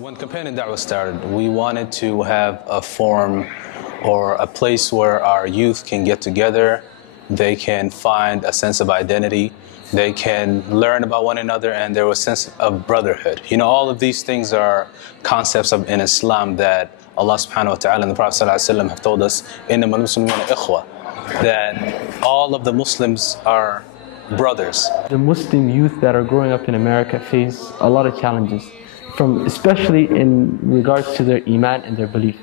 When Companion Da'wah started, we wanted to have a forum or a place where our youth can get together, they can find a sense of identity, they can learn about one another, and there was a sense of brotherhood. You know, all of these things are concepts in Islam that Allah subhanahu wa ta'ala and the Prophet sallallahu alaihi wasallam have told us, إِنَّمَا الْمُسْلِمُونَ إِخْوَةٌ, that all of the Muslims are brothers. The Muslim youth that are growing up in America face a lot of challenges, especially in regards to their iman and their belief.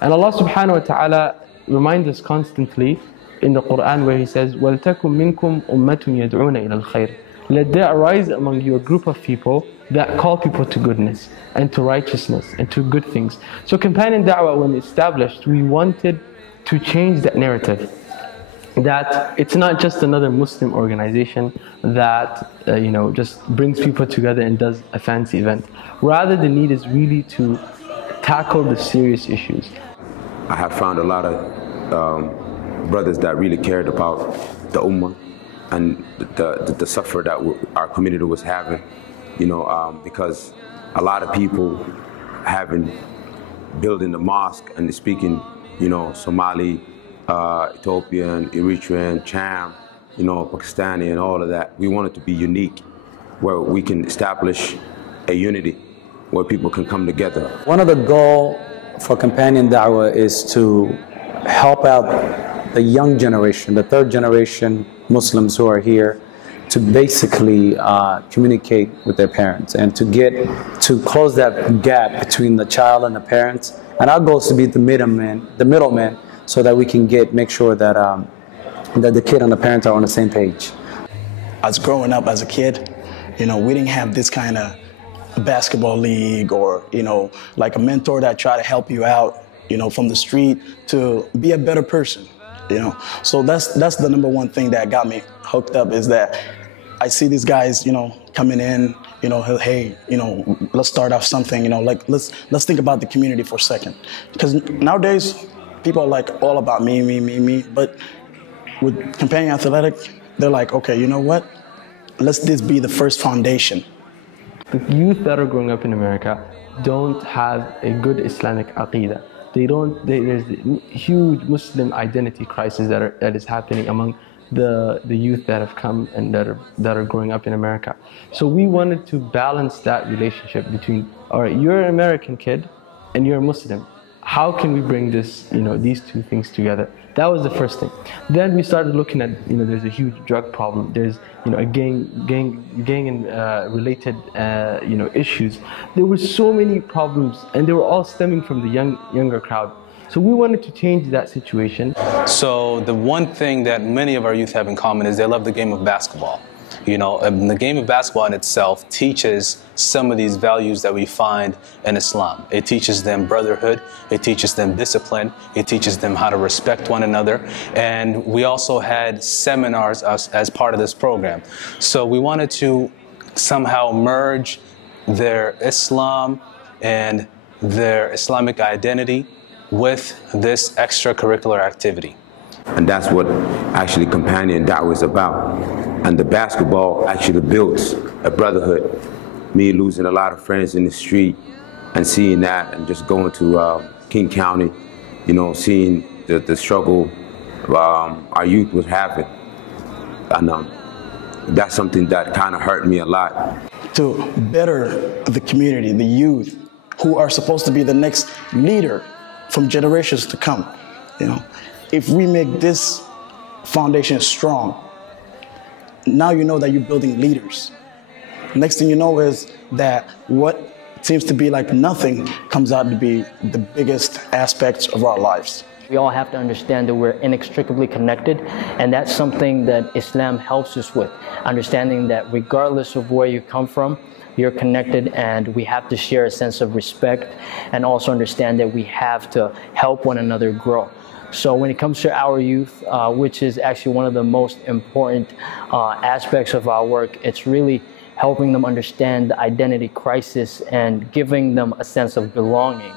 And Allah subhanahu wa ta'ala reminds us constantly in the Quran where He says, وَلْتَكُمْ مِنْكُمْ أُمَّةٌ يَدْعُونَ إِلَى الْخَيْرِ. Let there arise among you a group of people that call people to goodness and to righteousness and to good things. So Companion Da'wah, when established, we wanted to change that narrative, that it's not just another Muslim organization that just brings people together and does a fancy event. Rather, the need is really to tackle the serious issues. I have found a lot of brothers that really cared about the ummah and the suffer that our community was having, because a lot of people having building the mosque and speaking, Somali, Ethiopian, Eritrean, Cham, Pakistani, and all of that. We want it to be unique, where we can establish a unity, where people can come together. One of the goals for Companion Da'wah is to help out the young generation, the third generation Muslims who are here, to basically communicate with their parents and to close that gap between the child and the parents. And our goal is to be the middleman, so that we can make sure that that the kid and the parents are on the same page. I was growing up as a kid, we didn't have this kind of basketball league or, like a mentor that tried to help you out, from the street to be a better person, So that's the number one thing that got me hooked up, is that I see these guys, coming in, hey, let's start off something, like let's think about the community for a second. Because nowadays, people are like all about me, but with Companion Athletic, they're like, okay, you know what? Let's this be the first foundation. The youth that are growing up in America don't have a good Islamic aqidah. There's a huge Muslim identity crisis that is happening among the youth that have come and that are growing up in America. So we wanted to balance that relationship between, all right, you're an American kid and you're a Muslim. How can we bring this, these two things together? That was the first thing. Then we started looking at, there's a huge drug problem. There's, a gang and related, issues. There were so many problems, and they were all stemming from the younger crowd. So we wanted to change that situation. So the one thing that many of our youth have in common is they love the game of basketball. And the game of basketball in itself teaches some of these values that we find in Islam. It teaches them brotherhood, it teaches them discipline, it teaches them how to respect one another. And we also had seminars as part of this program. So we wanted to somehow merge their Islam and their Islamic identity with this extracurricular activity. And that's what actually Companion Da'wah is about. And the basketball actually builds a brotherhood. Me losing a lot of friends in the street and seeing that, and just going to King County, seeing the struggle our youth was having. And that's something that kind of hurt me a lot. To better the community, the youth, who are supposed to be the next leader from generations to come, If we make this foundation strong, now you know that you're building leaders. Next thing you know is that what seems to be like nothing comes out to be the biggest aspects of our lives. We all have to understand that we're inextricably connected, and that's something that Islam helps us with. Understanding that regardless of where you come from, you're connected, and we have to share a sense of respect, and also understand that we have to help one another grow. So when it comes to our youth, which is actually one of the most important aspects of our work, it's really helping them understand the identity crisis and giving them a sense of belonging.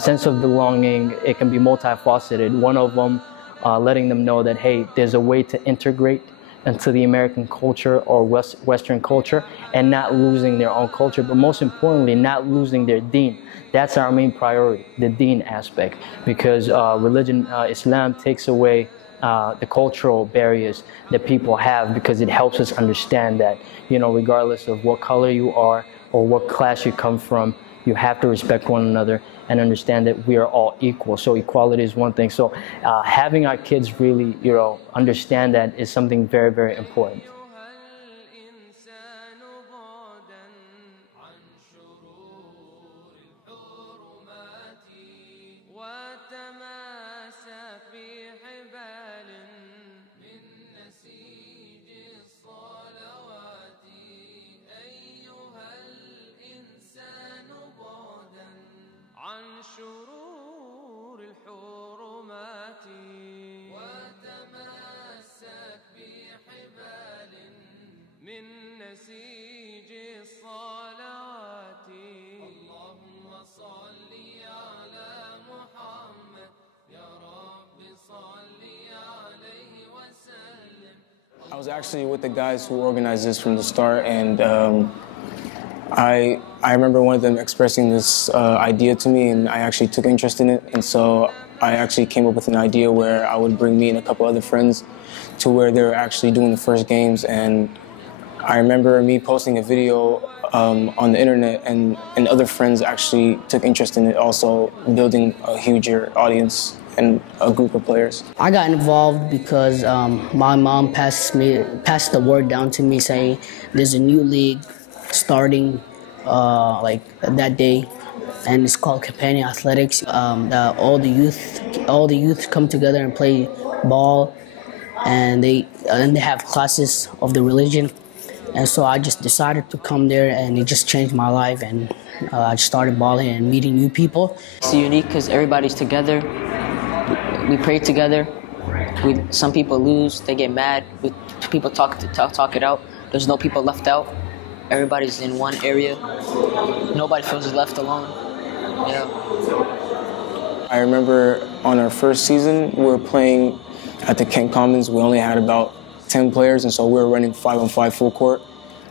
Sense of belonging, it can be multifaceted. One of them, letting them know that, hey, there's a way to integrate. into the American culture or Western culture and not losing their own culture, but most importantly, not losing their deen. That's our main priority, the deen aspect, because religion, Islam takes away the cultural barriers that people have, because it helps us understand that, you know, regardless of what color you are or what class you come from, you have to respect one another and understand that we are all equal. So equality is one thing. So having our kids really, you know, understand that is something very, very important. عن شرور الحرمات وتمسك بحبال من نسيج الصلوات اللهم صل على محمد يا رب صل عليه وسلم. I was actually with the guys who organized this from the start, and I remember one of them expressing this idea to me, and I actually took interest in it. And so I actually came up with an idea where I would bring me and a couple other friends to where they were actually doing the first games. And I remember me posting a video on the internet, and other friends actually took interest in it, also building a huger audience and a group of players. I got involved because my mom passed the word down to me saying there's a new league starting like that day, and it's called Companion Athletics. All the youth come together and play ball, and they have classes of the religion. And so I just decided to come there, and it just changed my life, and I started balling and meeting new people. It's unique because everybody's together. We pray together. Some people lose, they get mad. People talk it out. There's no people left out. Everybody's in one area. Nobody feels left alone. Yeah. I remember on our first season, we were playing at the Kent Commons. We only had about 10 players, and so we were running 5-on-5 full court.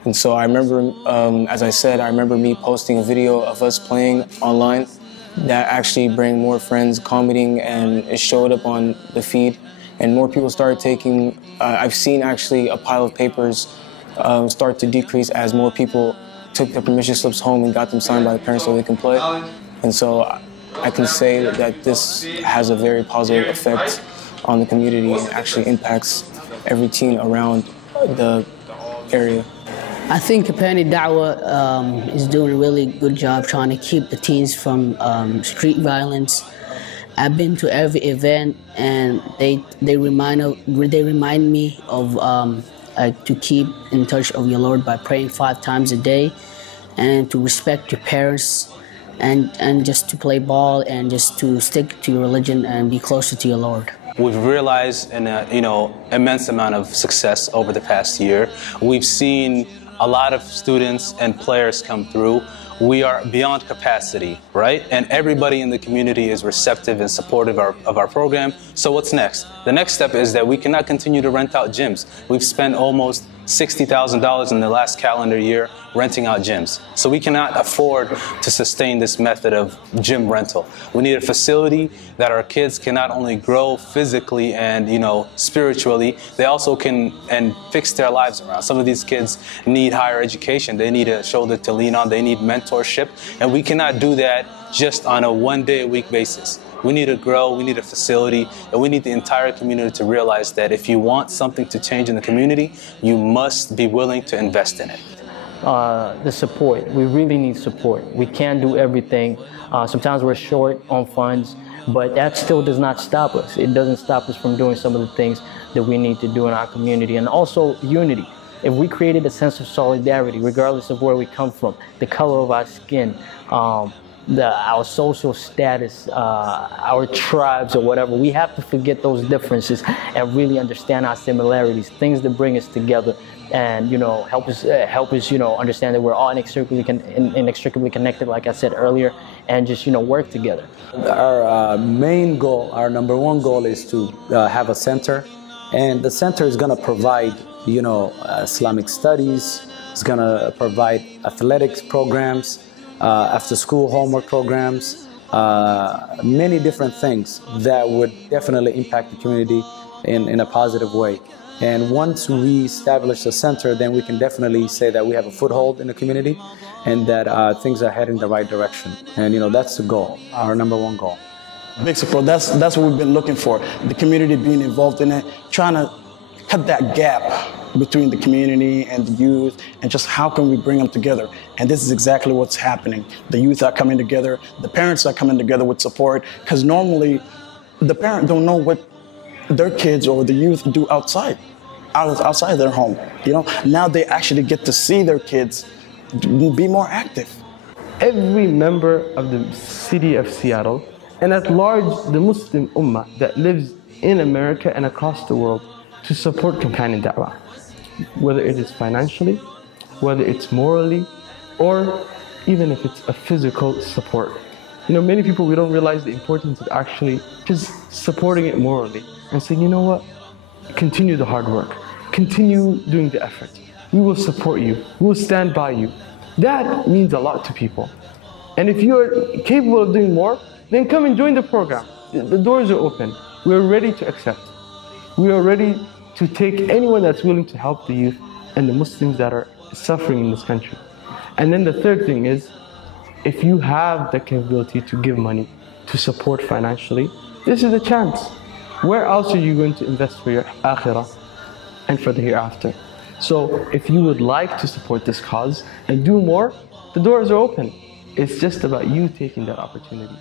And so I remember, as I said, I remember me posting a video of us playing online that actually bring more friends commenting, and it showed up on the feed, and more people started taking. I've seen actually a pile of papers start to decrease as more people took their permission slips home and got them signed by the parents so they can play. And so I can say that this has a very positive effect on the community and actually impacts every teen around the area. I think Companion Da'wah is doing a really good job trying to keep the teens from street violence. I've been to every event, and they remind me of to keep in touch of your Lord by praying 5 times a day, and to respect your parents, and just to play ball, and just to stick to your religion and be closer to your Lord. We've realized an immense amount of success over the past year. We've seen a lot of students and players come through. We are beyond capacity, right? And everybody in the community is receptive and supportive of our program. So what's next? The next step is that we cannot continue to rent out gyms. We've spent almost $60,000 in the last calendar year renting out gyms. So we cannot afford to sustain this method of gym rental. We need a facility that our kids can not only grow physically and, spiritually, they also can and fix their lives around. Some of these kids need higher education. They need a shoulder to lean on. They need mentorship. And we cannot do that just on a one-day-a-week basis. We need to grow, we need a facility, and we need the entire community to realize that if you want something to change in the community, you must be willing to invest in it. The support, we really need support. We can't do everything. Sometimes we're short on funds, but that still does not stop us. It doesn't stop us from doing some of the things that we need to do in our community. And also unity. If we created a sense of solidarity, regardless of where we come from, the color of our skin, our social status, our tribes or whatever, we have to forget those differences and really understand our similarities, things that bring us together, and help us understand that we're all inextricably connected, like I said earlier, and just work together. Our main goal, our number one goal, is to have a center, and the center is going to provide Islamic studies. It's going to provide athletics programs, after-school homework programs, many different things that would definitely impact the community in a positive way. And once we establish the center, then we can definitely say that we have a foothold in the community and that things are heading the right direction. And that's the goal, our number one goal. Big support, that's what we've been looking for. The community being involved in it, trying to cut that gap between the community and the youth, and just how can we bring them together. And this is exactly what's happening. The youth are coming together, the parents are coming together with support, because normally the parent don't know what their kids or the youth do outside their home. Now they actually get to see their kids be more active. Every member of the city of Seattle, and at large the Muslim Ummah that lives in America and across the world, to support Companion Da'wah, whether it is financially, whether it's morally, or even if it's a physical support. Many people, we don't realize the importance of actually just supporting it morally and saying, you know what, continue the hard work, continue doing the effort. We will support you, we will stand by you. That means a lot to people. And if you're capable of doing more, then come and join the program. The doors are open. We're ready to accept. We are ready to take anyone that's willing to help the youth and the Muslims that are suffering in this country. And then the third thing is, if you have the capability to give money, to support financially, this is a chance. Where else are you going to invest for your akhirah and for the hereafter? So if you would like to support this cause and do more, the doors are open. It's just about you taking that opportunity.